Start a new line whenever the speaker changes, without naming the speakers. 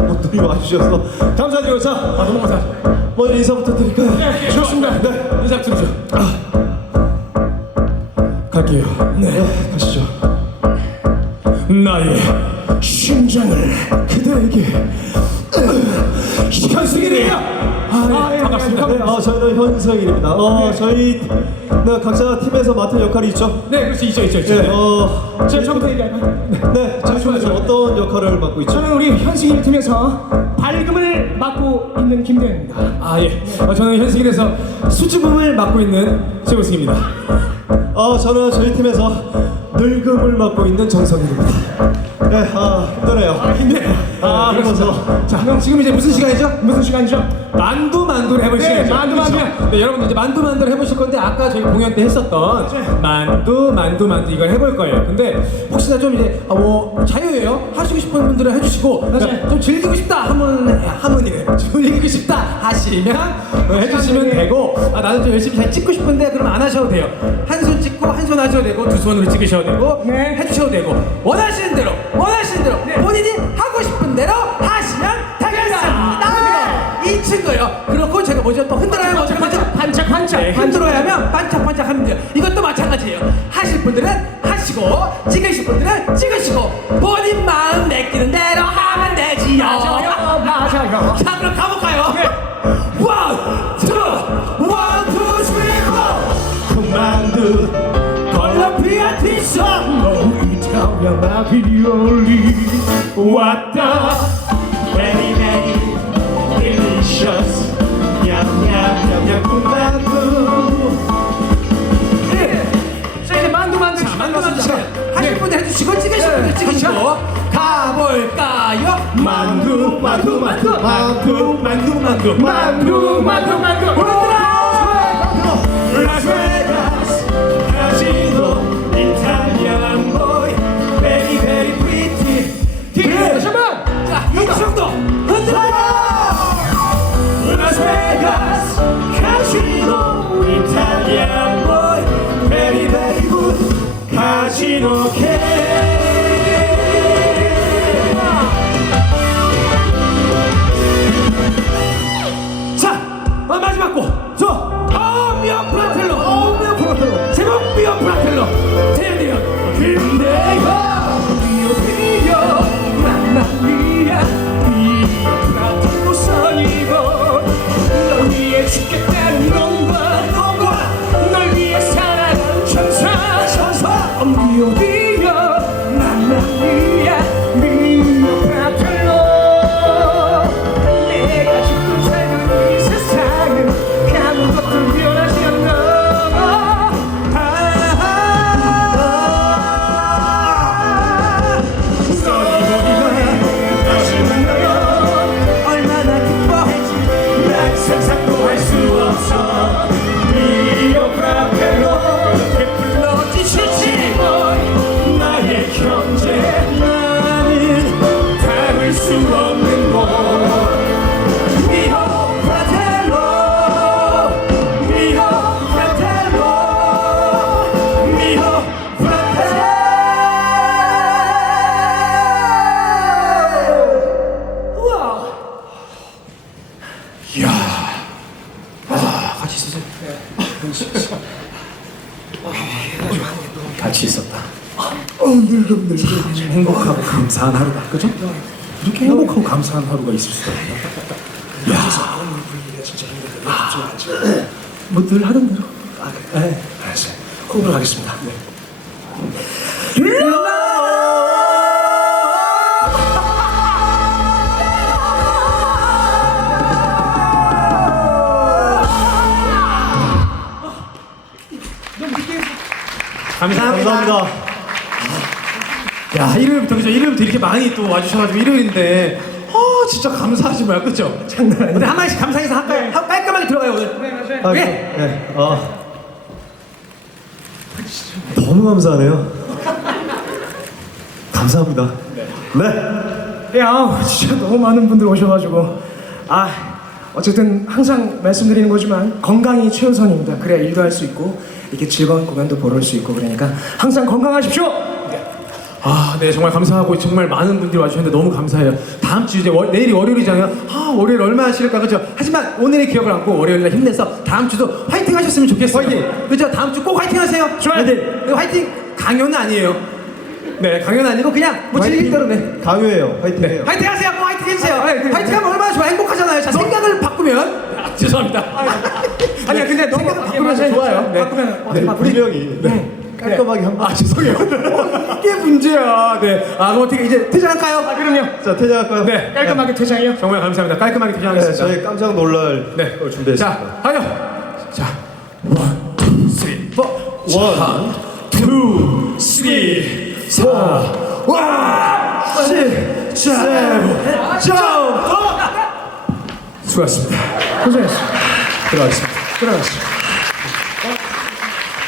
많은 분들이 와주셔서 감사드리고 자,
아 감사합니다.
먼저 인사 부탁드릴까요?
네, 좋습니다. 네, 인사 부탁드리죠. 갈게요.
네, 가시죠.
나의 심장을 그대에게 현승이래요. 아, 예, 반갑습니다.
네, 어, 저희는 현석일입니다. 어, 저희 네, 각자 팀에서 맡은 역할이 있죠.
네, 그렇지 있죠, 있죠, 있죠.
네, 어,
제가 저부터 얘기할까요? 네.
네, 저희
좋아요,
팀에서
좋아요.
어떤 역할을 맡고 있죠?
저는 우리 현승일 팀에서 밝음을 맡고 있는 김대현입니다.
아 예. 어, 저는 현승일에서 수줍음을 맡고 있는 최고승입니다.
어, 저는 저희 팀에서 늙음을 맡고 있는 정성일입니다. 네, 아, 힘드네요.
네. 아,
네,
그렇습 니다.
그래서
자, 그럼 지금 이제 무슨 시간이죠?
무슨 시간이죠?
만두 만두를 해볼
네,
시간이죠.
만두,
그렇죠?
만두.
네, 여러분 이제 만두 만두를 해보실 건데 아까 저희 공연 때 했었던 만두 만두 만두 이걸 해볼 거예요. 근데 혹시나 좀 이제 아, 뭐 자유예요. 하시고 싶은 분들은 해주시고
맞아요.
좀 즐기고 싶다 하면 하면이래. 즐기고 싶다 하시면 어, 해주시면
네.
되고 아 나는 좀 열심히 잘 찍고 싶은데 그러면 안 하셔도 돼요. 한 손 찍고 한 손 하셔도 되고 두 손으로 찍으셔도 되고
네.
해주셔도 되고 원하시는 대로 원하시는 대로 본인이 하고 싶은 분들은 하시고 찍으실 분들은 찍으시고 본인 마음 맡기는 대로 하면 되지요.
맞아요, 맞아요.
자 그럼 가볼까요? 원, 투, 원, 투, 쓰리, 포.
만두
콜롬비아 티셔츠.
이탈리아 라비올리
왔다 Very very delicious 냠냠냠냠 군만두
가볼까요?
만두 만두 만두 만두 만두. 만두
만두 만두. 만두.
라스베가스 카지노 이탈리안 보이! 라스베가스 이탈리안 보이 Very very good. 카지노 케 lampion fratello, tenion,
같이 있으세요? 같이 있었다. 어, 늙음 늙음 행복하고 감사한 하루다. 그죠? 이렇게 행복하고 감사한 하루가 있을 수가 있나? 야. 뭐늘 하던 대로? 아, 그래. 네. 알았어요. 호흡을 하겠습니다 감사합니다.
감사합니다
야 일요일부터 그죠 일요일부터 이렇게 많이 또 와주셔가지고 일요일인데 어 진짜 감사하지 말고 그죠 장난 아니야 우리 한 마디씩 감사해서 할까요? 한- 깔끔하게 들어가요 오늘
아,
네.
네. 아. 너무 감사하네요. 감사합니다. 네.
야, 진짜 너무 많은 분들 오셔가지고 아 어쨌든 항상 말씀드리는 거지만 건강이 최우선입니다. 그래야 일도 할 수 있고 이렇게 즐거운 공연도 보러 수 있고 그러니까 항상 건강하십시오.
아, 네, 정말 감사하고 정말 많은 분들이 와주셨는데 너무 감사해요. 다음 주 이제 월- 내일이 월요일이잖아요. 아, 월요일 얼마나 싫을까, 그죠? 하지만 오늘의 기억을 안고 월요일날 힘내서 다음 주도 화이팅 하셨으면 좋겠어요. 화이팅! 그죠? 다음 주 꼭 화이팅 하세요. 좋아요. 네. 화이팅! 강요는 아니에요. 네, 강요는 아니고 그냥 뭐 즐길 대로 네.
강요해요. 화이팅해요.
화이팅 하세요. 꼭 화이팅 해주세요.
아, 네,
화이팅 하면 얼마나 좋아. 행복하잖아요. 자, 생각을 바꾸면. 아, 죄송합니다.
아니야 근데 너무 바꾸면 좋아요.
네.
바꾸면
네? 분명히 네. 깔끔하게 한 번.
아, 죄송해요. 이게 문제야. 네. 아, 그럼 어떻게 이제 퇴장할까요?
아 그럼요.
자 퇴장할까요?
네.
깔끔하게 퇴장이요.
정말 감사합니다. 깔끔하게
네,
퇴장하겠습니다.
저희 깜짝 놀랄
네.
걸 준비했습니다.
자, 가요. 자, 원, 투, 쓰리, 포.
원,
투, 쓰리, 사, 와, 십, 세븐, 점. 수고하셨습니다.
고생했어.
들어가겠습니다.
들어갔어.